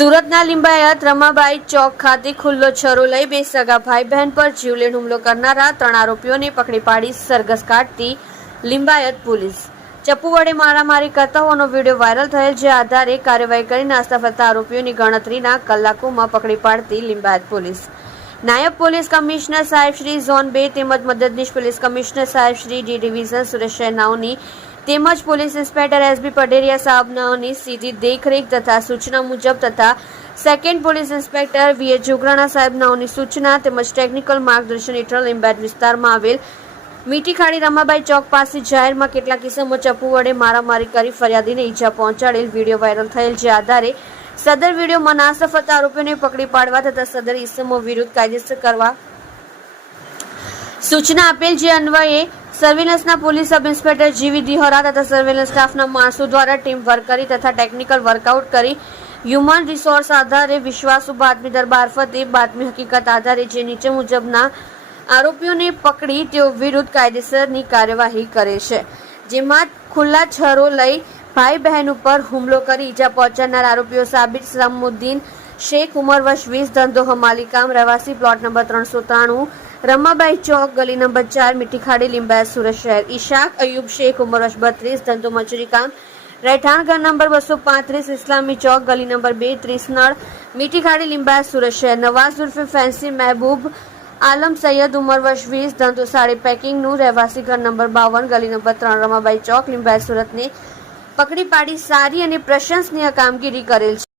સુરતના લિંબાયત રમાબાઈ ચોક ખાતે ખુલ્લો છરો લઈ બે સગા ભાઈ બહેન પર જીવલેણ હુમલો કરનારા 3 આરોપીઓને પકડી પાડી સરઘસ કાઢતી લિંબાયત પોલીસ। ચપ્પુ વડે મારામારી કરતા હોવાનો વિડીયો વાયરલ થયેલ, જે આધારે કાર્યવાહી કરી નાસ્તા ફરતા આરોપીઓની ગણતરીના કલાકોમાં પકડી પાડતી લિંબાયત પોલીસ। નાયબ પોલીસ કમિશનર સાહેબ શ્રી ઝોન 2 તેમજ મદદનીશ પોલીસ કમિશનર સાહેબ શ્રી ડી ડિવિઝન સુરેશ શહેનાઓની તેમજ પોલીસ ઇન્સ્પેક્ટર એસબી પટેરિયા સાહેબનાઓની સીધી દેખરેખ તથા સૂચના મુજબ તથા સેકન્ડ પોલીસ ઇન્સ્પેક્ટર વીએ જોગરાણા સાહેબનાઓની સૂચના તેમજ ટેકનિકલ માર્ગદર્શન હેઠળ લિંબાયત વિસ્તારમાં આવેલ મીઠી ખાડી રમાબાઈ ચોક પાસે જાહેરમાં કેટલાક કિસ્સામો ચપ્પુ વડે મારામારી કરી ફરિયાદીને ઈજા પહોંચાડેલ વિડીયો વાયરલ થયેલ, જે આધારે સદર વિડીયોમાં નાસ્તા ફરતા આરોપીઓને પકડી પાડવા તથા સદર ઇસમો વિરુદ્ધ કાયદેસર કરવા સૂચના આપેલ, જે અન્વયે સર્વેલન્સના પોલીસ સબ ઇન્સ્પેક્ટર જીવી દિહોરા તથા સર્વેલન્સ સ્ટાફના માણસો દ્વારા ટીમ વર્ક કરી તથા ટેકનિકલ વર્કઆઉટ કરી હ્યુમન રિસોર્સ આધારે વિશ્વાસુ બાતમીદાર મારફતે બાતમી હકીકત આધારે જે નીચે મુજબના આરોપીઓને પકડી તેઓ વિરુદ્ધ કાયદેસરની કાર્યવાહી કરે છે, જેમાં ખુલ્લા છરો લઈ ભાઈ બહેન ઉપર હુમલો કરી ઈજા પહોંચાડનાર આરોપીઓ સાબિર સલામુદ્દીન શેખ ઉંમર વર્ષ 20 ધંધો હમાલી કામ રહેવાસી પ્લોટ નંબર 393 રમાબાઈ ચોક ગલી નંબર 4 મીઠી ખાડી લિંબાયત સુરત શહેર। ઈશાક અયુબ શેખ ઉંમર વર્ષ 32 ધંધો મજૂરી કામ રહેઠાણ ઘર નંબર 235 ઇસ્લામી ચોક ગલી નંબર 2 30 નળ મીઠી ખાડી લિંબાયત સુરત શહેર। નવાઝ ઉર્ફે ફેન્સી મહેબૂબ આલમ સૈયદ ઉંમર વર્ષ 20 ધંધો સાડી પેકિંગનું રહેવાસી ઘર નંબર 52 ગલી નંબર 3 રમાબાઈ ચોક લિંબાયત સુરતને પકડી પાડી સારી અને પ્રશંસનીય કામગીરી કરેલ છે।